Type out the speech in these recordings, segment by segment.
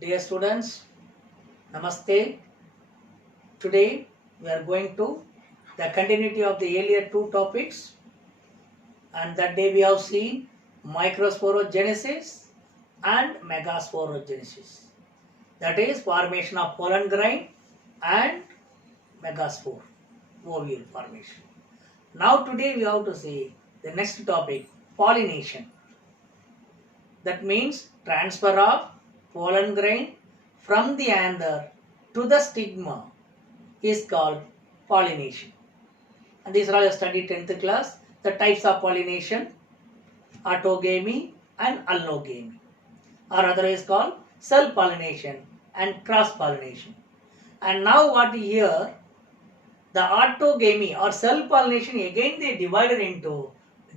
Dear students, Namaste. Today we are going to the continuity of the earlier two topics, and that day we have seen microsporogenesis and megasporogenesis. That is formation of pollen grain and megaspore, ovule formation. Now today we have to see the next topic, pollination. That means transfer of pollen grain from the anther to the stigma is called pollination. And these are all you studied 10th class. The types of pollination, autogamy and allogamy, or otherwise called self-pollination and cross-pollination. And now what here, the autogamy or self-pollination, again they divided into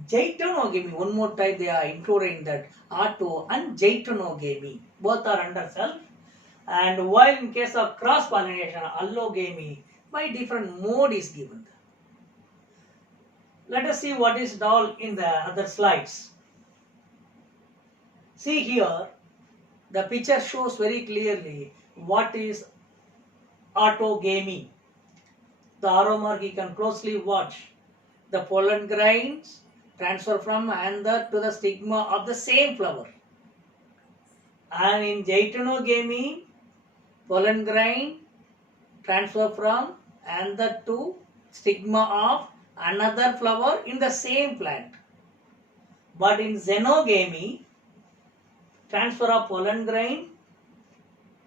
Jaitonogamy. One more type they are included in that, auto and Jaitonogamy. Both are under self. And while in case of cross-pollination, allogamy, by different mode is given. Let us see what is done in the other slides. See here, the picture shows very clearly what is autogamy. The arrow mark you can closely watch. The pollen grains transfer from anther to the stigma of the same flower. And in Jaitonogamy, pollen grain transfer from anther to stigma of another flower in the same plant. But in xenogamy, transfer of pollen grain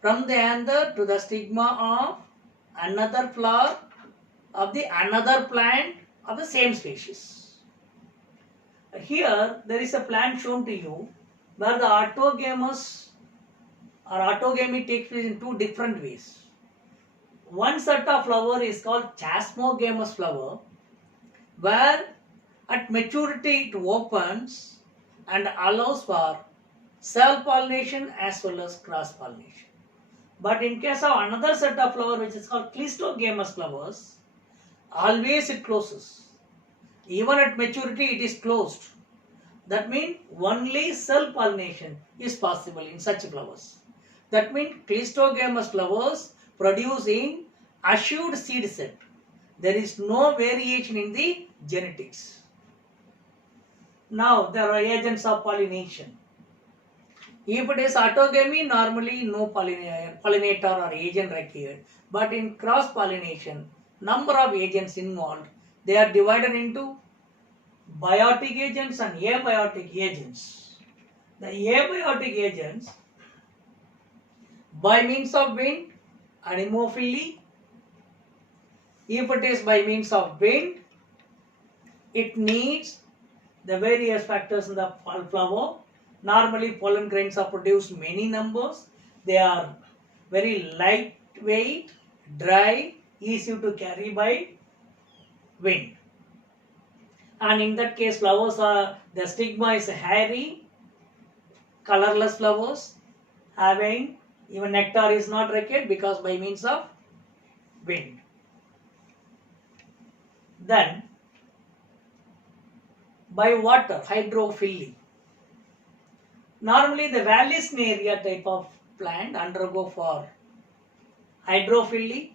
from the anther to the stigma of another flower of the another plant of the same species. Here there is a plant shown to you where the autogamous or autogamy takes place in two different ways. One set of flower is called chasmogamous flower, where at maturity it opens and allows for self-pollination as well as cross-pollination. But in case of another set of flower which is called cleistogamous flowers, always it closes. Even at maturity it is closed. That means only self-pollination is possible in such flowers. That means cleistogamous flowers producing assured seed set. There is no variation in the genetics. Now there are agents of pollination. If it is autogamy, normally no pollinator or agent required. But in cross-pollination, number of agents involved, they are divided into biotic agents and abiotic agents. The abiotic agents, by means of wind, anemophily. If it is by means of wind, it needs the various factors in the flower. Normally pollen grains are produced many numbers. They are very lightweight, dry, easy to carry by wind. And in that case flowers are, the stigma is hairy, colorless flowers having, even nectar is not required because by means of wind. Then by water, hydrophily. Normally the Vallisneria type of plant undergo for hydrophily,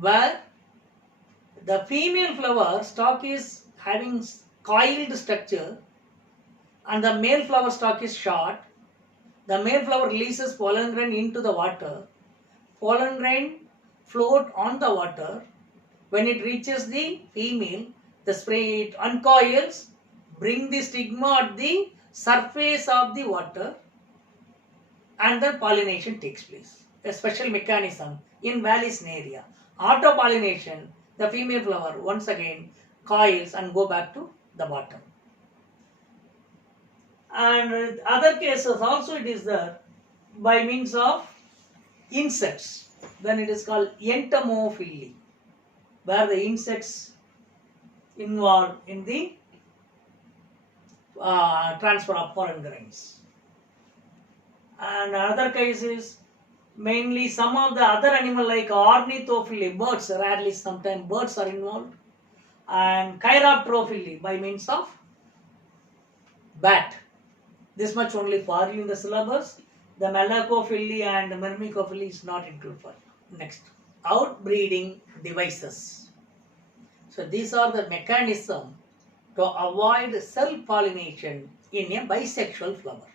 where the female flower stalk is having coiled structure and the male flower stalk is short. The male flower releases pollen grain into the water. Pollen grain float on the water. When it reaches the female, the spray it uncoils, bring the stigma at the surface of the water, and then pollination takes place. A special mechanism in Vallisneria. Auto-pollination, the female flower once again coils and go back to the bottom. And other cases also it is there by means of insects. Then it is called entomophily, where the insects involved in the transfer of pollen grains. And other cases, mainly some of the other animal like ornithophily, birds, rarely sometimes birds are involved, and chiropterophily by means of bat. This much only for you in the syllabus. The malacophily and myrmecophily is not included for. Next, outbreeding devices. So these are the mechanism to avoid self-pollination in a bisexual flower.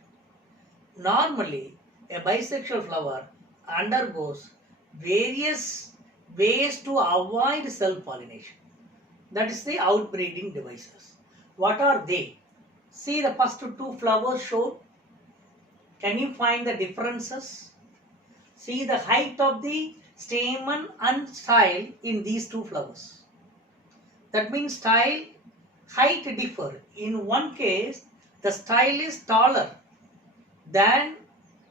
Normally, a bisexual flower undergoes various ways to avoid self-pollination. That is the outbreeding devices. What are they? See the first two flowers shown. Can you find the differences? See the height of the stamen and style in these two flowers. That means style, height differ. In one case, the style is taller than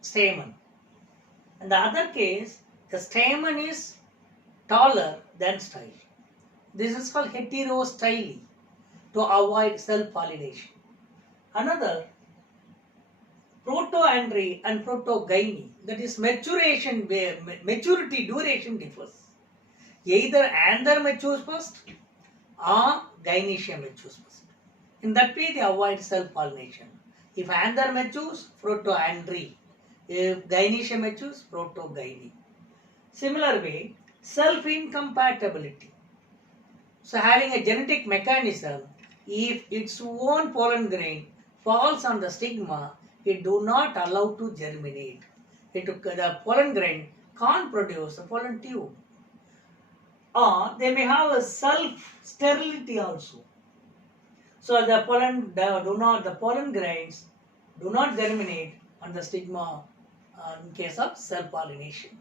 stamen. In the other case, the stamen is taller than style. This is called heterostyle to avoid self-pollination. Another, protoandry and protogyne, that is maturation where maturity duration differs. Either anther matures first or gynoecium matures first. In that way they avoid self-pollination. If anther matures, protoandry. If gynoecium matures, protogyne. Similar way, self-incompatibility. So having a genetic mechanism, if its own pollen grain falls on the stigma, it do not allow to germinate. The pollen grain can't produce a pollen tube. Or they may have a self-sterility also. So the pollen grains do not germinate on the stigma in case of self-pollination.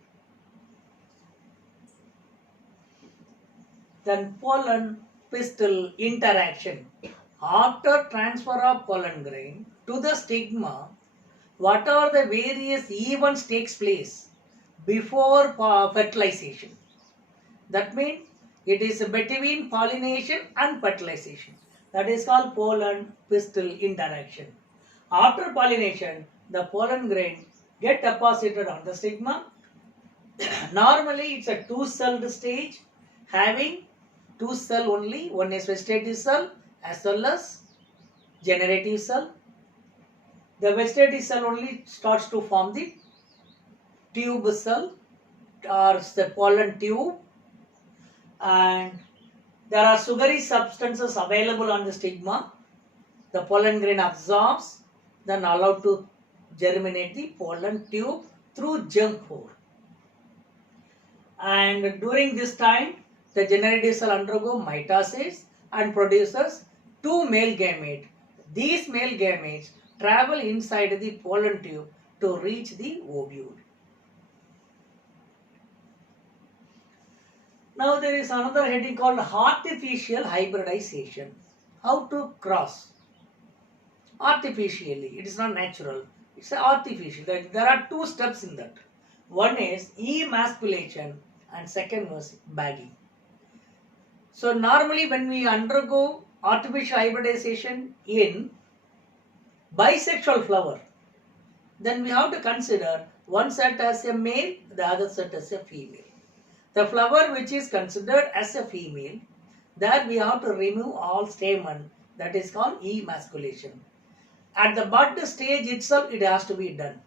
Then pollen pistil interaction. After transfer of pollen grain to the stigma, what are the various events takes place before fertilization? That means it is between pollination and fertilization. That is called pollen pistil interaction. After pollination, the pollen grain get deposited on the stigma. Normally it's a two-celled stage having two cells only. One is vegetative cell as well as generative cell. The vegetative cell only starts to form the tube cell or the pollen tube, and there are sugary substances available on the stigma. The pollen grain absorbs, then allowed to germinate the pollen tube through germ pore. And during this time, the generative cell undergo mitosis and produces two male gametes. These male gametes travel inside the pollen tube to reach the ovule. Now there is another heading called artificial hybridization. How to cross? Artificially, it is not natural. It's artificial. There are two steps in that. One is emasculation and second was bagging. So normally when we undergo artificial hybridization in bisexual flower, then we have to consider one set as a male, the other set as a female. The flower which is considered as a female, there we have to remove all stamen, that is called emasculation. At the bud stage itself it has to be done.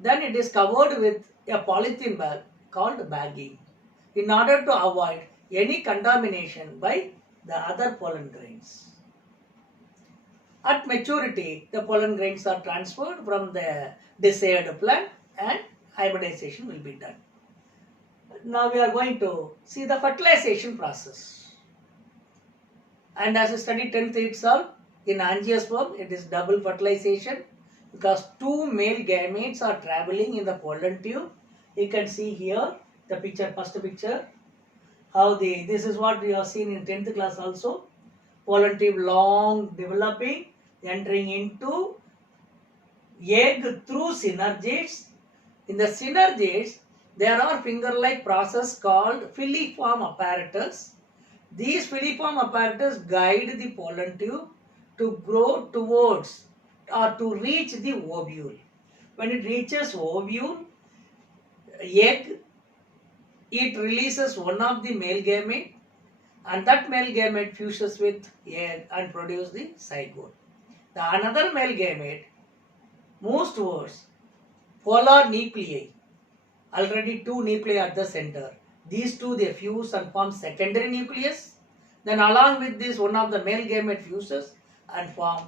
Then it is covered with a polythene bag called bagging in order to avoid any contamination by the other pollen grains. At maturity, the pollen grains are transferred from the desired plant and hybridization will be done. Now we are going to see the fertilization process. And as we studied 10th itself, in angiosperm it is double fertilization because two male gametes are traveling in the pollen tube. You can see here the picture, first picture, how this is what we have seen in 10th class also. Pollen tube long developing, entering into egg through synergids. In the synergids, there are finger-like process called filiform apparatus. These filiform apparatus guide the pollen tube to grow towards or to reach the ovule. When it reaches ovule, egg, it releases one of the male gamete and that male gamete fuses with egg and produces the zygote. The another male gamete moves towards polar nuclei. Already two nuclei at the center. These two they fuse and form secondary nucleus. Then along with this, one of the male gamete fuses and form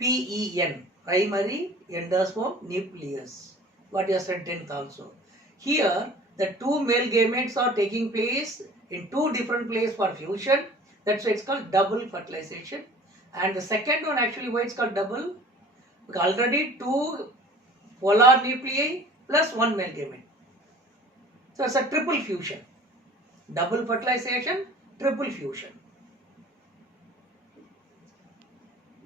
PEN, primary endosperm nucleus. What you said 10th also. Here, the two male gametes are taking place in two different places for fusion. That's why it's called double fertilization. And the second one, actually, why it's called double? Because already two polar nuclei plus one male gamete. So it's a triple fusion. Double fertilization, triple fusion.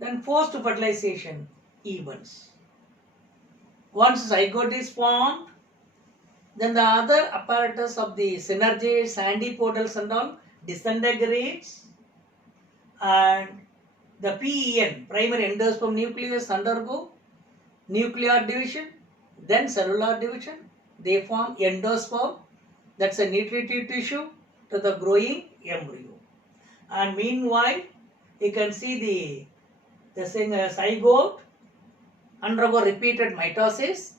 Then forced fertilization events. Once zygote is formed, then the other apparatus of the synergids, antipodals and all disintegrates, and the PEN, primary endosperm nucleus, undergo nuclear division, then cellular division. They form endosperm, that's a nutritive tissue to the growing embryo. And meanwhile, you can see the zygote undergo repeated mitosis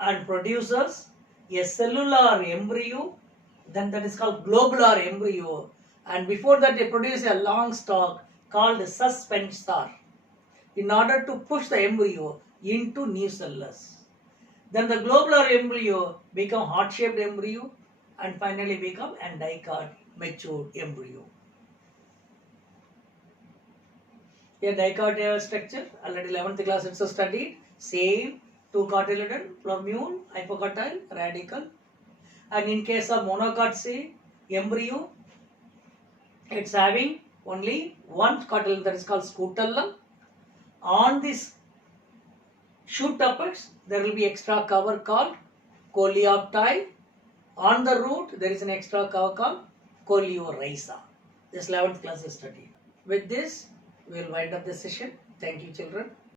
and produces a cellular embryo, then that is called globular embryo, and before that they produce a long stalk called suspensor in order to push the embryo into nucellus. Then the globular embryo become heart-shaped embryo and finally become endicott matured embryo. A dicot structure, already 11th class it's studied. Same, two cotyledon, plumule, hypocotyl, radical. And in case of monocot, say, embryo, it's having only one cotyledon, that is called scutellum. On this shoot apex, there will be extra cover called coleoptile. On the root, there is an extra cover called coleorhiza. This 11th class is studied. With this, we will wind up the session. Thank you, children.